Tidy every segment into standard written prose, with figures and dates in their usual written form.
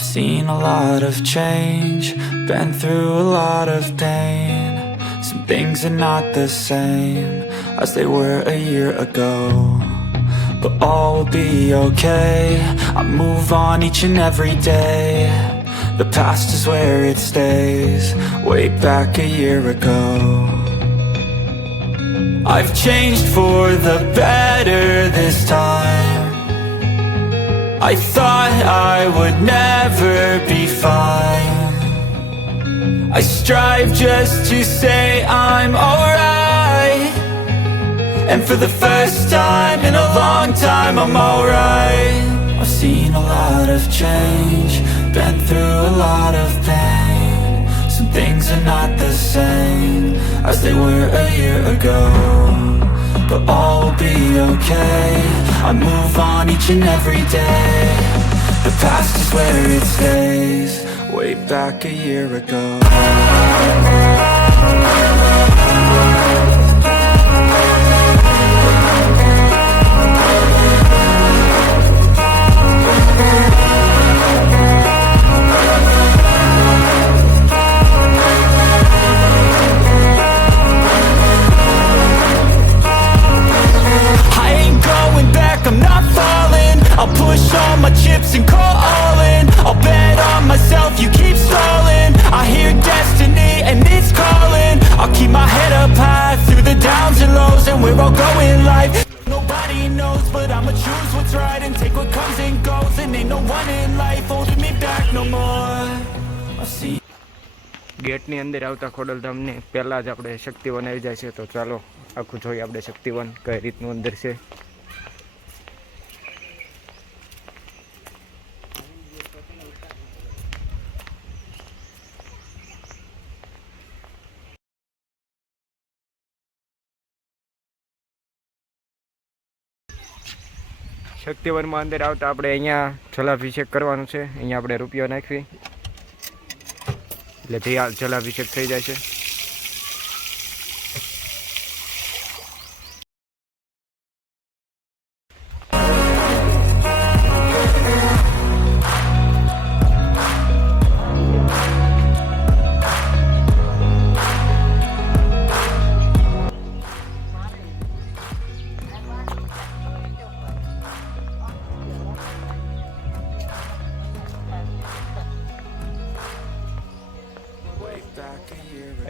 I've seen a lot of change, been through a lot of pain. Some things are not the same as they were a year ago, but all will be okay. I move on each and every day. The past is where it stays, way back a year ago. I've changed for the better this time. I thought I would never be fine. I strive just to say I'm alright, and for the first time in a long time I'm alright. I've seen a lot of change, been through a lot of pain. Some things are not the same as they were a year ago, but all will be okay. I move on each and every day. The past is where it stays, way back a year ago. I'm not falling. I'll push all my chips and call all in. I'll bet on myself, you keep stalling. I hear destiny and it's calling. I'll keep my head up high through the downs and lows, and we're all going life. Nobody knows, but I'ma choose what's right and take what comes and goes. And ain't no one in life holding me back no more. I see. ગેટની અંદર આવતા ખોડલધામને પહેલાં જ આપણે શક્તિવન આવી જાય છે, તો ચાલો આખું જોઈએ આપણે શક્તિવન કઈ રીતનું અંદર છે. શક્તિવનમાં અંદર આવતા આપણે અહીંયા જલાભિષેક કરવાનું છે. અહીંયા આપણે રૂપિયો નાખવી એટલે જલાભિષેક થઈ જાય છે.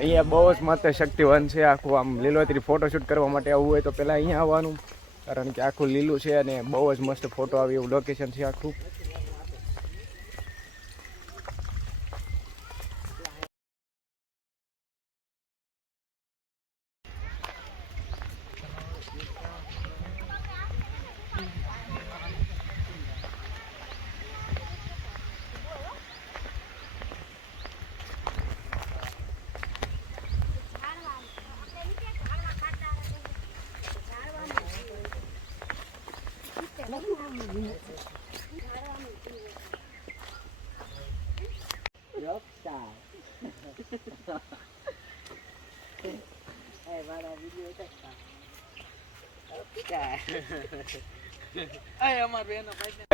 અહીંયા બહુ જ મસ્ત શક્તિવન છે. આખું આમ લીલોતરી ફોટોશૂટ કરવા માટે આવવું હોય તો પહેલાં અહીંયા આવવાનું, કારણ કે આખું લીલું છે અને બહુ જ મસ્ત ફોટો આવે એવું લોકેશન છે આખું.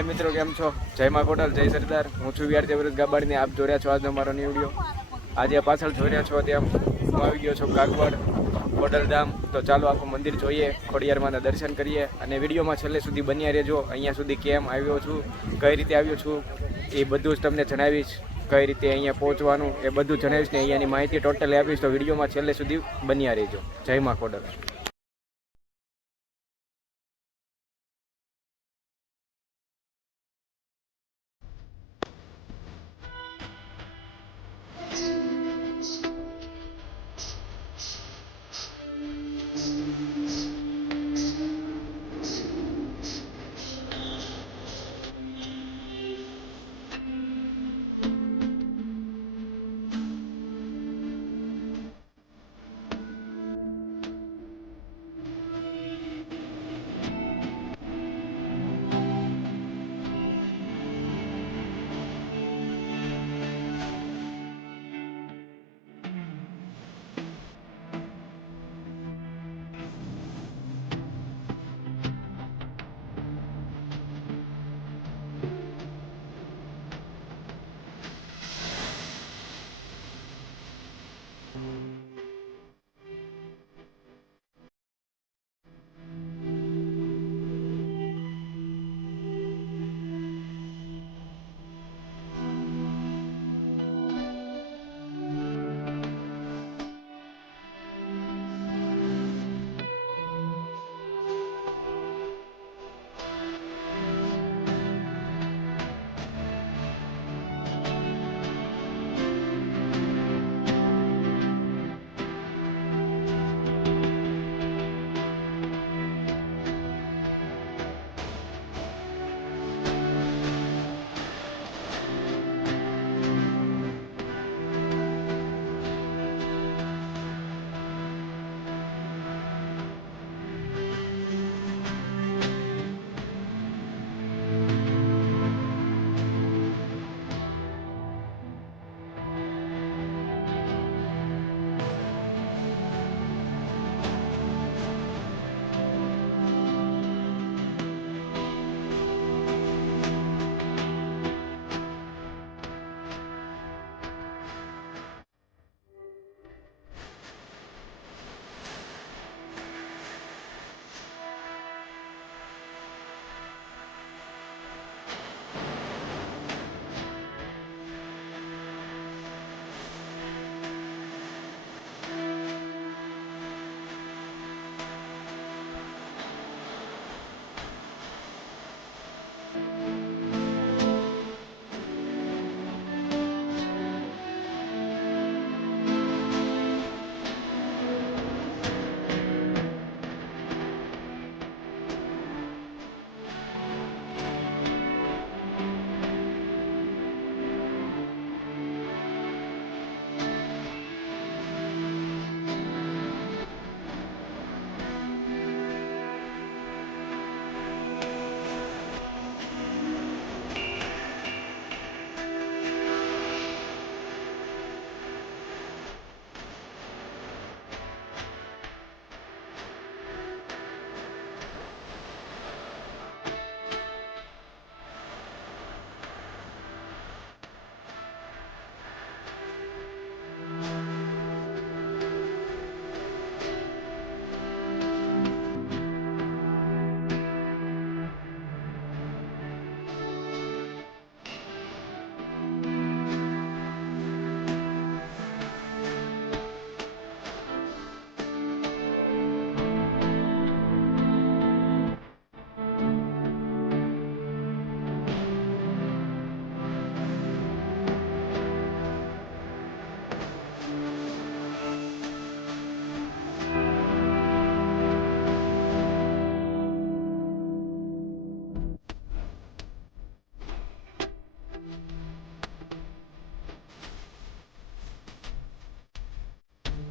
મિત્રો કેમ છો? જય મા કોટલ, જય સરદાર. હું છું વિહાર જબરદસ્ત ગાબાડીને આપ જોઈ રહ્યા છો આજનો મારો ન્યૂ વિડીયો. આજે પાછળ જોઈ રહ્યા છો ત્યાં હું આવી ગયો છું કાગવડ ખોડલધામ. તો ચાલો આખું મંદિર જોઈએ, ખોડિયારમાંના દર્શન કરીએ અને વિડીયોમાં છેલ્લે સુધી બન્યા રહેજો. અહીંયા સુધી કેમ આવ્યો છું, કઈ રીતે આવ્યો છું એ બધું જ તમને જણાવીશ. કઈ રીતે અહીંયા પહોંચવાનું એ બધું જણાવીશ ને અહીંયાની માહિતી ટોટલી આપીશ. તો વિડીયોમાં છેલ્લે સુધી બન્યા રહેજો. જય મા ખોડલ.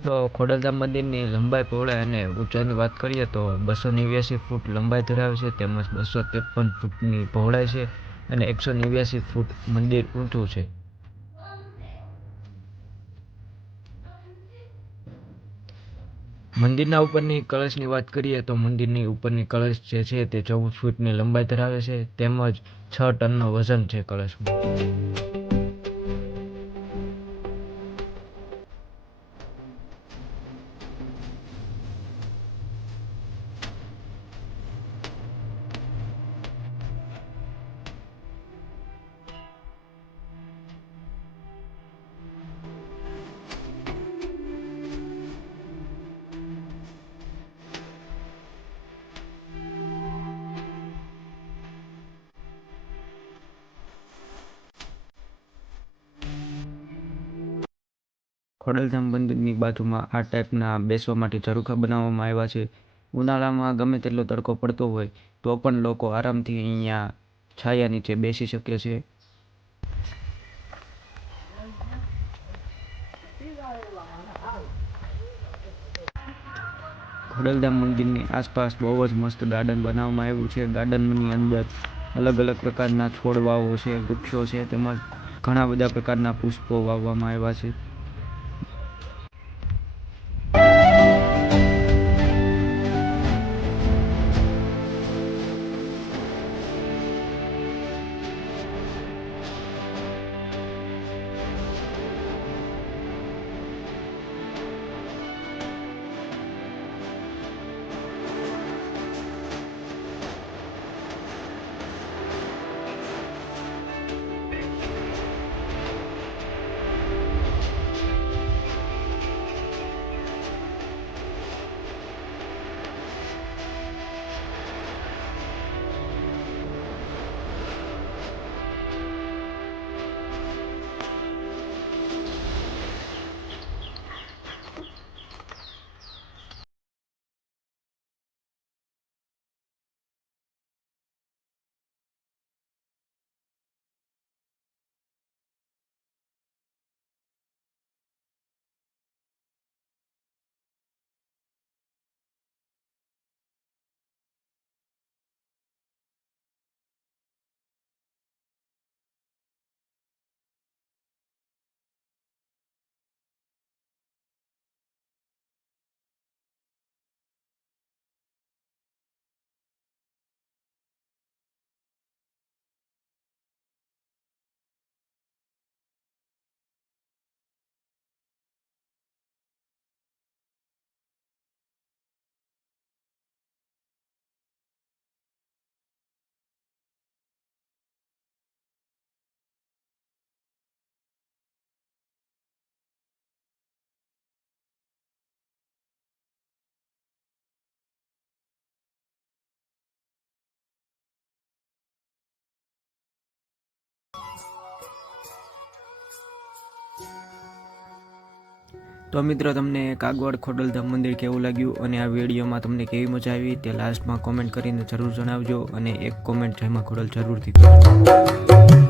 તો ખોડલધામ મંદિરની લંબાઈ, પહોળાઈ અને ઊંચાઈની વાત કરીએ તો 289 ફૂટ લંબાઈ ધરાવે છે, તેમજ 253 ફૂટની પહોળાઈ છે અને 189 ફૂટ મંદિર ઊંચું છે. મંદિરના ઉપરની કળશની વાત કરીએ તો મંદિરની ઉપરની કળશ જે છે તે 14 ફૂટની લંબાઈ ધરાવે છે, તેમજ 6 ટનનો વજન છે કળશમાં. ખોડલધામ મંદિરની બાજુમાં આ ટાઈપના બેસવા માટે ઝરૂખા બનાવવામાં આવ્યા છે. ઉનાળામાં ગમે તેટલો તડકો પડતો હોય તો પણ લોકો આરામથી અહીંયા છાયા નીચે બેસી શકે છે. ખોડલધામ મંદિરની આસપાસ બહુ જ મસ્ત ગાર્ડન બનાવવામાં આવ્યું છે. ગાર્ડનની અંદર અલગ અલગ પ્રકારના છોડવાઓ છે, વૃક્ષો છે, તેમજ ઘણા બધા પ્રકારના પુષ્પો વાવવામાં આવ્યા છે. તો મિત્રો, તમને કાગવડ ખોડલધામ મંદિર કેવું લાગ્યું અને આ વિડીયોમાં તમને કેવી મજા આવી તે લાસ્ટમાં કોમેન્ટ કરીને જરૂર જણાવજો અને એક કોમેન્ટ જય માં ખોડલ જરૂરથી કરજો.